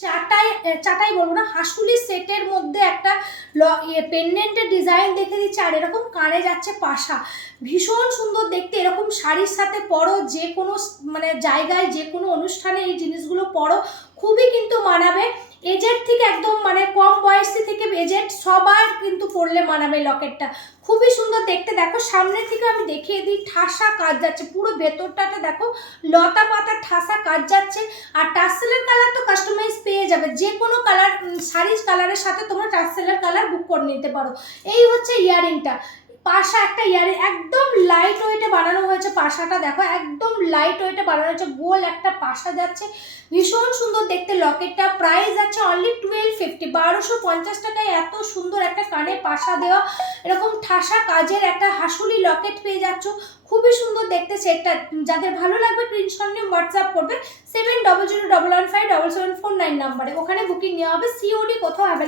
চাটাই বলবো না, হাসুলি সেটের মধ্যে একটা পেন্ডেন্টের ডিজাইন দেখে দিচ্ছে, আর এরকম কানে যাচ্ছে পাশা, ভীষণ সুন্দর দেখতে। এরকম শাড়ির সাথে পরো, যে কোনো মানে জায়গায় যে কোনো অনুষ্ঠানে এই জিনিসগুলো পরো, খুবই কিন্তু মানাবে। এজেড থেকে একদম মানে কম বয়সী থেকে এজেড সবার কিন্তু পরলে মানাবে লকেটটা, খুবই সুন্দর দেখতে। দেখো সামনে থেকে আমি দেখিয়ে দিই, ঠাসা কাজ যাচ্ছে পুরো ভেতরটাতে, দেখো লতা পাতা ঠাসা কাজ যাচ্ছে। আর টার্সেলের কালার তো কাস্টমাইজ পেয়ে যাবে, যে কোনো কালার শাড়ির কালারের সাথে তোমরা টার্সেলের কালার বুক করে নিতে পারো। এই হচ্ছে ইয়ারিংটা, পাশা একটা ইয়ারিং, একদম লাইট ওয়েটে বানানো হয়েছে পাশাটা, দেখো একদম লাইট ওয়েটে বানানো হয়েছে, গোল একটা পাশা যাচ্ছে, ভীষণ সুন্দর দেখতে লকেটটা। প্রাইস আছে অনলি 1250, 1250 টাকায় এত সুন্দর একটা কানে পাশা দেওয়া এরকম ঠাসা কাজের একটা হাসুলি লকেট পেয়ে যাচ্ছ, খুবই সুন্দর দেখতে সেটটা। যাদের ভালো লাগবে স্ক্রিনশট নিয়ে হোয়াটসঅ্যাপ করবে 7001157749 নাম্বারে, ওখানে বুকিং নেওয়া হবে। সিওডি কোথাও অ্যাভেলেবল